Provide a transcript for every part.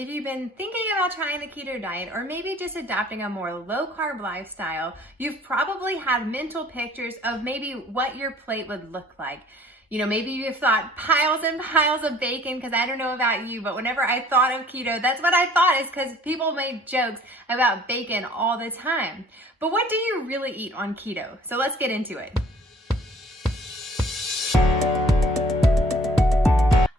If you've been thinking about trying the keto diet or maybe just adopting a more low-carb lifestyle, you've probably had mental pictures of maybe what your plate would look like. You know, maybe you've thought piles and piles of bacon, because I don't know about you, but whenever I thought of keto, that's what I thought, is because people made jokes about bacon all the time. But what do you really eat on keto? So let's get into it.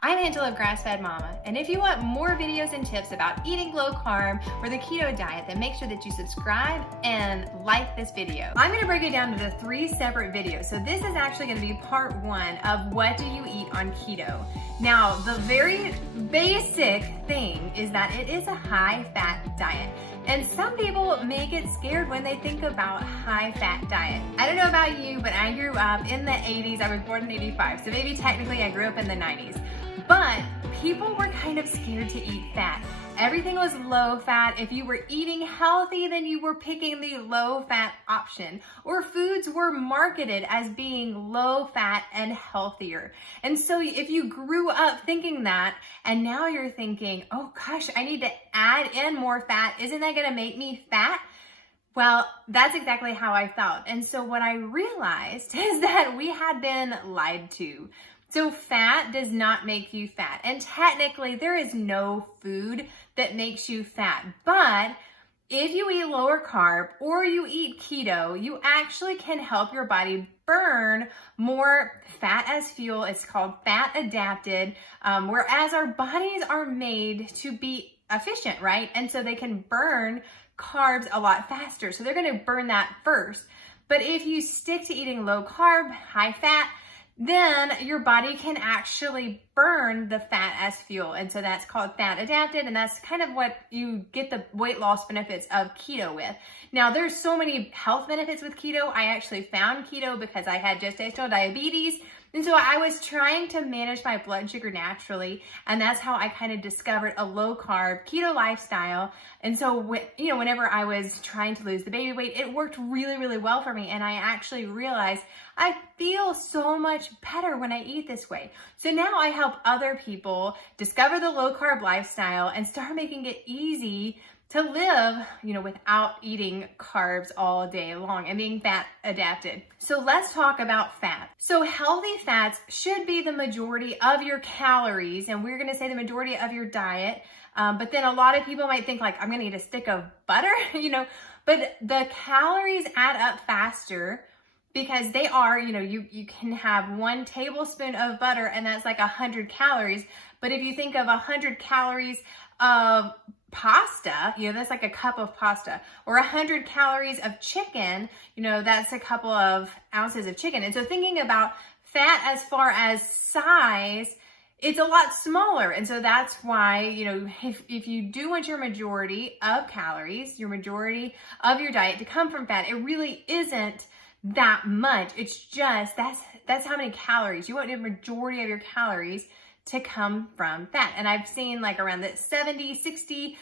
I'm Angela of GrassfedMama, and if you want more videos and tips about eating low carb or the keto diet, then make sure that you subscribe and like this video. I'm gonna break it down into 3 separate videos. So this is actually gonna be part 1 of what do you eat on keto. Now, the very basic thing is that it is a high-fat diet. And some people may get scared when they think about high-fat diet. I don't know about you, but I grew up in the 80s. I was born in 85, so maybe technically I grew up in the 90s. But people were kind of scared to eat fat. Everything was low fat. If you were eating healthy, then you were picking the low fat option. Or foods were marketed as being low fat and healthier. And so if you grew up thinking that, and now you're thinking, oh gosh, I need to add in more fat, isn't that gonna make me fat? Well, that's exactly how I felt. And so what I realized is that we had been lied to. So fat does not make you fat. And technically, there is no food that makes you fat. But if you eat lower carb or you eat keto, you actually can help your body burn more fat as fuel. It's called fat adapted, whereas our bodies are made to be efficient, right? And so they can burn carbs a lot faster. So they're gonna burn that first. But if you stick to eating low carb, high fat, then your body can actually burn the fat as fuel. And so that's called fat adapted, and that's kind of what you get the weight loss benefits of keto with. Now, there's so many health benefits with keto. I actually found keto because I had gestational diabetes. And so I was trying to manage my blood sugar naturally, and that's how I kind of discovered a low carb keto lifestyle. And so, whenever I was trying to lose the baby weight, it worked really, really well for me. And I actually realized I feel so much better when I eat this way. So now I help other people discover the low carb lifestyle and start making it easy to live, without eating carbs all day long and being fat adapted. So let's talk about fat. So healthy fats should be the majority of your calories, and we're gonna say the majority of your diet. But then a lot of people might think like, I'm gonna eat a stick of butter, but the calories add up faster because they are, you can have 1 tablespoon of butter and that's like 100 calories. But if you think of 100 calories of pasta, that's like a cup of pasta, or 100 calories of chicken, that's a couple of ounces of chicken. And so thinking about fat as far as size, it's a lot smaller. And so that's why, if you do want your majority of calories, your majority of your diet to come from fat, it really isn't that much. It's just, that's how many calories. You want your majority of your calories to come from fat. And I've seen like around that 60%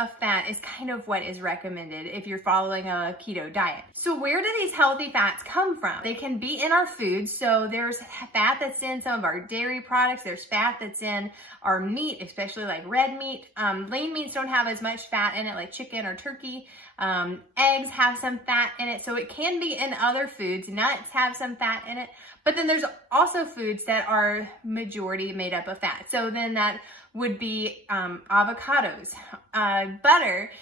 of fat is kind of what is recommended if you're following a keto diet. So where do these healthy fats come from? They can be in our foods. So there's fat that's in some of our dairy products. There's fat that's in our meat, especially like red meat. Lean meats don't have as much fat in it like chicken or turkey. Eggs have some fat in it. So it can be in other foods. Nuts have some fat in it. But then there's also foods that are majority made up of fat. So then that would be avocados, butter.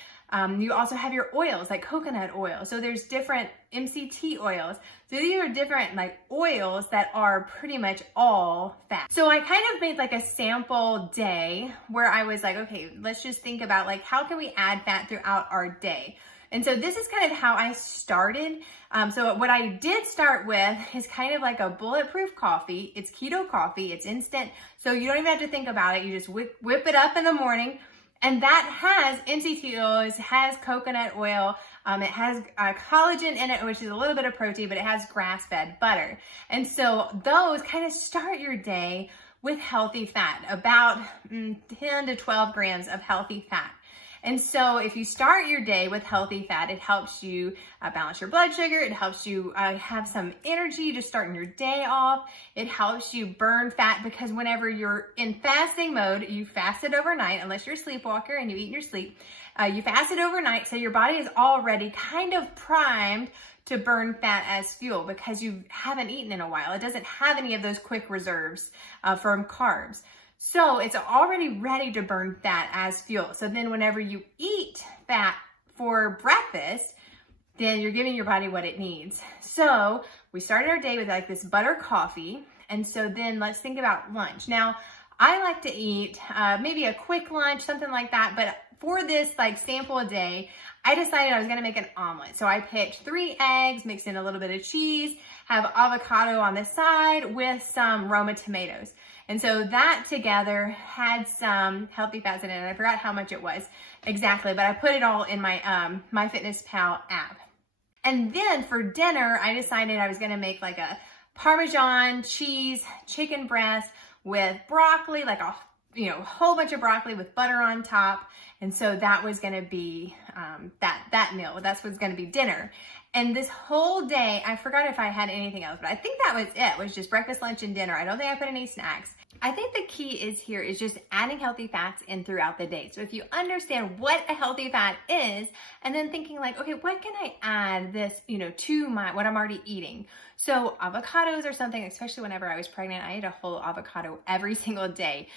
You also have your oils like coconut oil. So there's different MCT oils. So these are different like oils that are pretty much all fat. So I kind of made like a sample day where I was like, okay, let's just think about like, how can we add fat throughout our day? And so this is kind of how I started. So what I did start with is kind of like a bulletproof coffee. It's keto coffee, it's instant. So you don't even have to think about it. You just whip it up in the morning. And that has MCT oils, has coconut oil, it has collagen in it, which is a little bit of protein, but it has grass-fed butter. And so those kind of start your day with healthy fat, about 10 to 12 grams of healthy fat. And so if you start your day with healthy fat, it helps you balance your blood sugar. It helps you have some energy to starting your day off. It helps you burn fat because whenever you're in fasting mode, you fasted overnight, unless you're a sleepwalker and you eat in your sleep. You fasted overnight, so your body is already kind of primed to burn fat as fuel because you haven't eaten in a while. It doesn't have any of those quick reserves from carbs. So it's already ready to burn fat as fuel. So then whenever you eat fat for breakfast, then you're giving your body what it needs. So we started our day with like this butter coffee. And so then let's think about lunch. Now, I like to eat maybe a quick lunch, something like that. But for this like sample a day, I decided I was gonna make an omelet. So I picked 3 eggs, mixed in a little bit of cheese, have avocado on the side with some Roma tomatoes. And so that together had some healthy fats in it. And I forgot how much it was exactly, but I put it all in my MyFitnessPal app. And then for dinner, I decided I was gonna make like a Parmesan cheese chicken breast with broccoli, like a whole bunch of broccoli with butter on top. And so that was gonna be that meal. That's what's gonna be dinner. And this whole day, I forgot if I had anything else, but I think that was it. It was just breakfast, lunch, and dinner. I don't think I put any snacks. I think the key is just adding healthy fats in throughout the day. So if you understand what a healthy fat is, and then thinking like, okay, what can I add this, to what I'm already eating? So avocados are something, especially whenever I was pregnant, I ate a whole avocado every single day.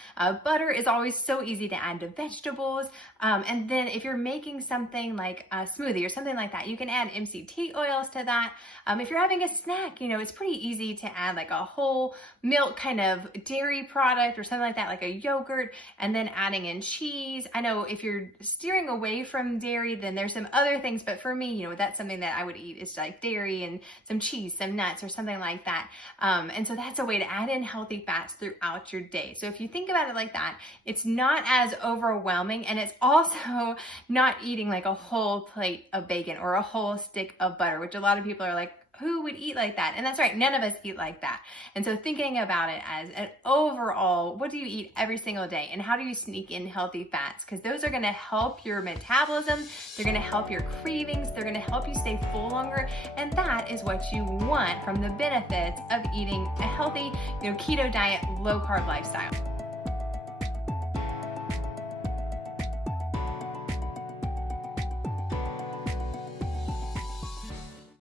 Butter is always so easy to add to vegetables. And then if you're making something like a smoothie or something like that, you can add MCT oils to that. If you're having a snack, it's pretty easy to add like a whole milk kind of dairy product or something like that, like a yogurt, and then adding in cheese. I know if you're steering away from dairy, then there's some other things, but for me, that's something that I would eat is like dairy and some cheese, some nuts or something like that. And so that's a way to add in healthy fats throughout your day. So if you think about it like that, it's not as overwhelming, and it's also not eating like a whole plate of bacon or a whole stick of butter, which a lot of people are like, who would eat like that? And that's right, none of us eat like that. And so thinking about it as an overall, what do you eat every single day? And how do you sneak in healthy fats? Because those are gonna help your metabolism, they're gonna help your cravings, they're gonna help you stay full longer. And that is what you want from the benefits of eating a healthy, keto diet, low carb lifestyle.